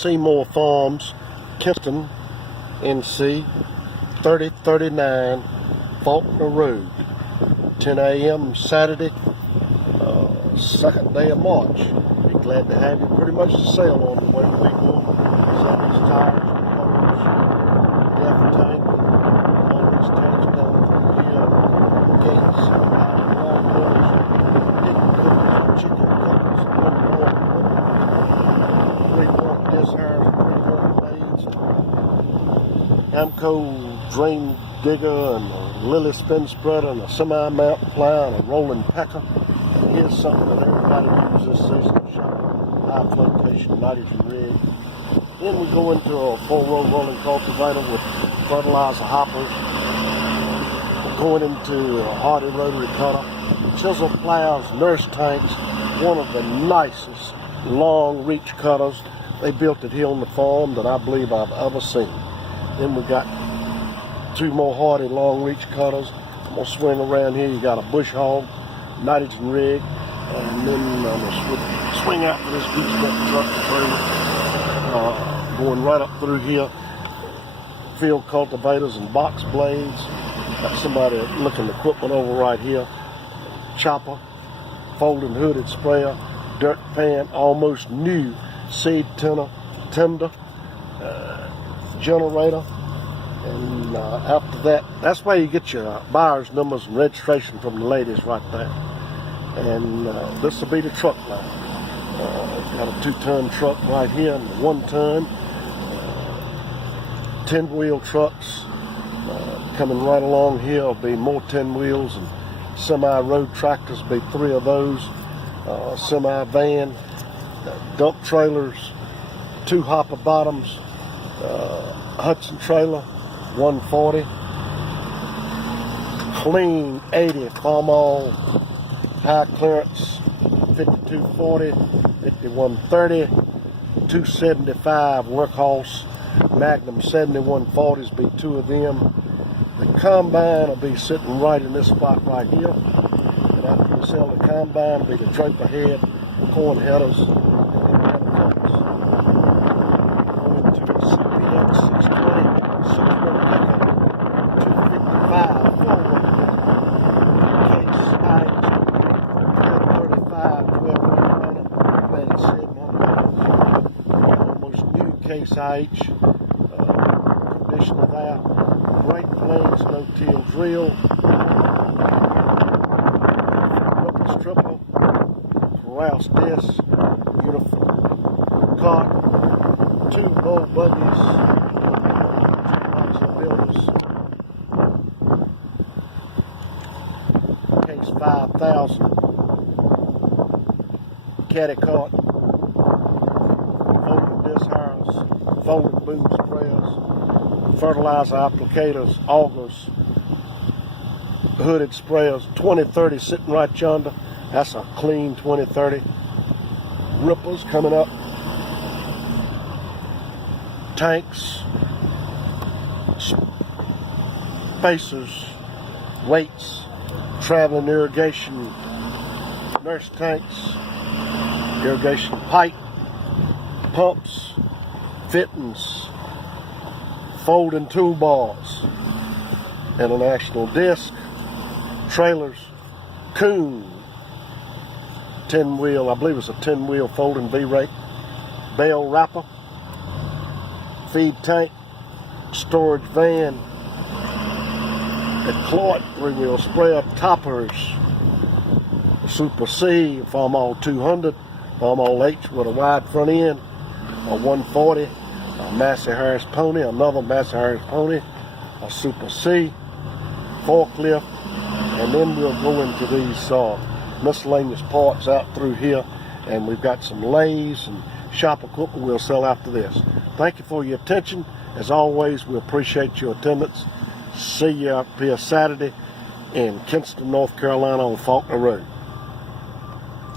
Seymour Farms, Kinston, NC, 3039 Faulkner Road, 10 a.m. Saturday, second day of March. Be glad to have you. Pretty much the sale on the way. People, Sundays, tires, motors, tank, all these tanks down through here, gates, long doors, hidden cookers, chicken cookers, three-point disc hairs, three-point blades, Amco drain digger, and a lily spin spreader, and a semi-mount plow, and a rolling packer. And here's something that everybody uses this season to shop: high flotation nitrogen rig. Then we go into a 4-row rolling cultivator with fertilizer hoppers. We're going into a hardy rotary cutter, chisel plows, nurse tanks, one of the nicest long reach cutters they built it here on the farm that I believe I've ever seen. Then we got 2 more hardy long reach cutters. I'm going to swing around here. You got a bush hog, nitrogen rig, and then I'm going to swing out to this gooseneck truck tree, going right up through here. Field cultivators and box blades. Got somebody looking equipment over right here. Chopper, folding hooded sprayer, dirt pan, almost new seed tender, generator. And after that, that's where you get your buyer's numbers and registration from the ladies right there. And this will be the truck line. Got a 2-ton truck right here and a 1-ton. 10-wheel trucks coming right along here. Will be more 10 wheels, and semi-road tractors will be 3 of those. Semi-van, dump trailers, 2 hopper bottoms, Hudson trailer, 140, clean 80 Farmall high clearance, 5240, 5130, 275 workhorse Magnum 7140s, be 2 of them. The combine will be sitting right in this spot right here. And after we sell the combine, will be the draper head, corn headers, and header going to the CPX 620, 6-wheel pickup, 255 4-wheel case height, 1235, 12 almost new case height, conditioner valve, great blades, no-till drill, stripper, Rouse disc, uniform cart, 2 bull buggies, lots of builders, case 5000, caddy cart, folded disc harrows, folded boom sprayers, fertilizer applicators, augers, hooded sprayers, 2030 sitting right yonder. That's a clean 2030. Rippers coming up. Tanks, spacers, weights, traveling irrigation, nurse tanks, irrigation pipe, pumps, fittings, folding toolbars, international disc, trailers, coon, 10-wheel, I believe it's a 10-wheel folding V-rake, bale wrapper, feed tank, storage van, a Cloyd 3-wheel sprayer, toppers, Super C, Farmall 200, Farmall H with a wide front end, a 140, a Massey Harris pony, another Massey Harris pony, a Super C, forklift, and then we'll go into these miscellaneous parts out through here, and we've got some lathes and shop equipment we'll sell after this. Thank you for your attention. As always, we appreciate your attendance. See you up here Saturday in Kinston, North Carolina on Faulkner Road.